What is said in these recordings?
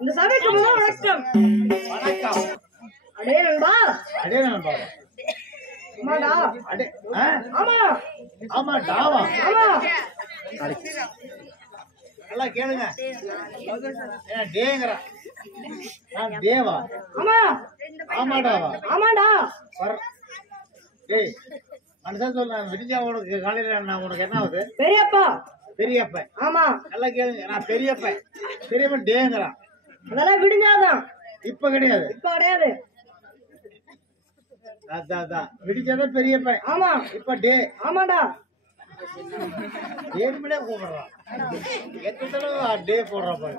இந்த சபைக்கு வணக்கம். வணக்கம். அடே நண்பா. அடே நண்பா. ஆமாடா. அடே ஆமா. ஆமா டாவா. ஆமா. நல்லா கேளுங்க. என்ன டேங்கறா? நான் தேவா. ஆமா. ஆமாடாவா. ஆமாடா. டேய் மனுஷன் சொல்ல விடிஞ்சா உனக்கு காலையில நான் உனக்கு என்ன ஆகுது? பெரியப்பா. பெரியப்பன். ஆமா. நல்லா கேளுங்க. நான் பெரியப்பன். பெரியப்பன் டேங்கறா. அதெல்லாம் விடிஞ்சாதான். இப்ப கிடையாது. இப்ப கிடையாது. அதான் விடிஞ்சதா பெரியப்பன். ஆமா. இப்ப டே. ஆமாடா. ஏழுமணி கூப்பிடுறான். எத்தனை தடவை டே போடுறான் பாரு.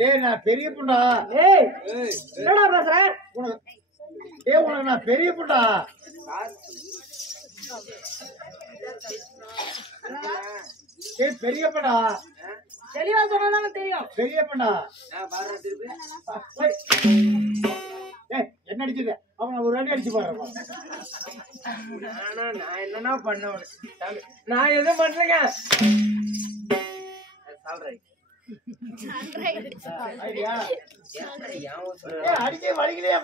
டே நான் பெரிய புண்டா. ஏய் என்னடா பேசுற? உனக்கு நான் பெரிய புண்டா. பெரியப்படா. தெளிவா சொன்னாதானே தெரியும். பெரியப்படா. என்ன அடிச்சது? அவன் ஒரு அடி அடிச்சு பாரு. நான் என்னன்னா பண்ண நான் எதுவும் பண்றேங்க. அடிக்க வலிக்கலையா?